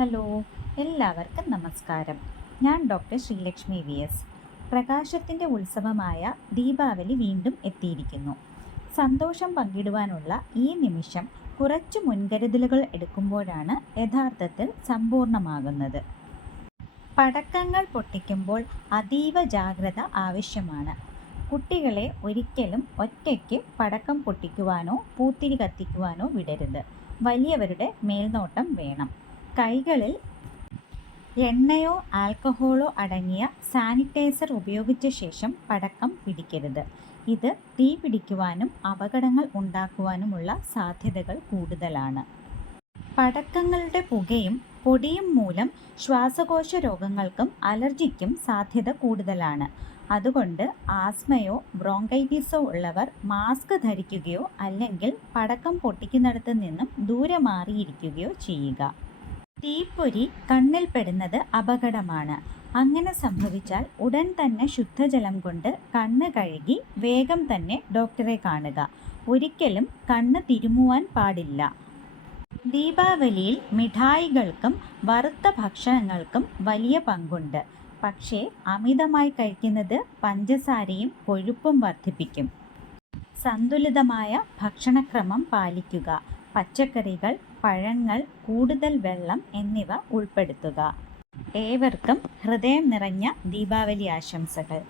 Hello, എല്ലാവർക്കും നമസ്കാരം. ഞാൻ ഡോക്ടർ ശ്രീലക്ഷ്മി VS. പ്രകാശത്തിൻ്റെ ഉത്സവമായ ദീപാവലി വീണ്ടും എത്തിയിരിക്കുന്നു. സന്തോഷം പങ്കിടുവാനുള്ള ഈ നിമിഷം കുറച്ച് മുൻകരുതലുകൾ എടുക്കുമ്പോഴാണ് യഥാർത്ഥത്തിൽ സമ്പൂർണ്ണമാകുന്നത്. പടക്കങ്ങൾ പൊട്ടിക്കുമ്പോൾ അതീവ ജാഗ്രത ആവശ്യമാണ്. കുട്ടികളെ ഒരിക്കലും ഒറ്റയ്ക്ക് പടക്കം പൊട്ടിക്കുവാനോ പൂത്തിരി കത്തിക്കുവാനോ വിടരുത്. വലിയവരുടെ മേൽനോട്ടം വേണം. കൈകളിൽ എണ്ണയോ ആൽക്കഹോളോ അടങ്ങിയ സാനിറ്റൈസർ ഉപയോഗിച്ച ശേഷം പടക്കം പിടിക്കരുത്. ഇത് തീ പിടിക്കുവാനും അപകടങ്ങൾ ഉണ്ടാക്കുവാനുമുള്ള സാധ്യതകൾ കൂടുതലാണ്. പടക്കങ്ങളുടെ പുകയും പൊടിയും മൂലം ശ്വാസകോശ രോഗങ്ങൾക്കും അലർജിക്കും സാധ്യത കൂടുതലാണ്. അതുകൊണ്ട് ആസ്മയോ ബ്രോങ്കൈറ്റിസോ ഉള്ളവർ മാസ്ക് ധരിക്കുകയോ അല്ലെങ്കിൽ പടക്കം പൊട്ടിക്കുന്നിടത്ത് നിന്നും ദൂരെ മാറിയിരിക്കുകയോ ചെയ്യുക. തീപ്പൊരി കണ്ണിൽ പെടുന്നത് അപകടമാണ്. അങ്ങനെ സംഭവിച്ചാൽ ഉടൻ തന്നെ ശുദ്ധജലം കൊണ്ട് കണ്ണ് കഴുകി വേഗം തന്നെ ഡോക്ടറെ കാണുക. ഒരിക്കലും കണ്ണ് തിരുമുവാൻ പാടില്ല. ദീപാവലിയിൽ മിഠായികൾക്കും വറുത്ത ഭക്ഷണങ്ങൾക്കും വലിയ പങ്കുണ്ട്. പക്ഷേ അമിതമായി കഴിക്കുന്നത് പഞ്ചസാരയും കൊഴുപ്പും വർദ്ധിപ്പിക്കും. സന്തുലിതമായ ഭക്ഷണക്രമം പാലിക്കുക. പച്ചക്കറികൾ, പഴങ്ങൾ, കൂടുതൽ വെള്ളം എന്നിവ ഉൾപ്പെടുത്തുക. ഏവർക്കും ഹൃദയം നിറഞ്ഞ ദീപാവലി ആശംസകൾ.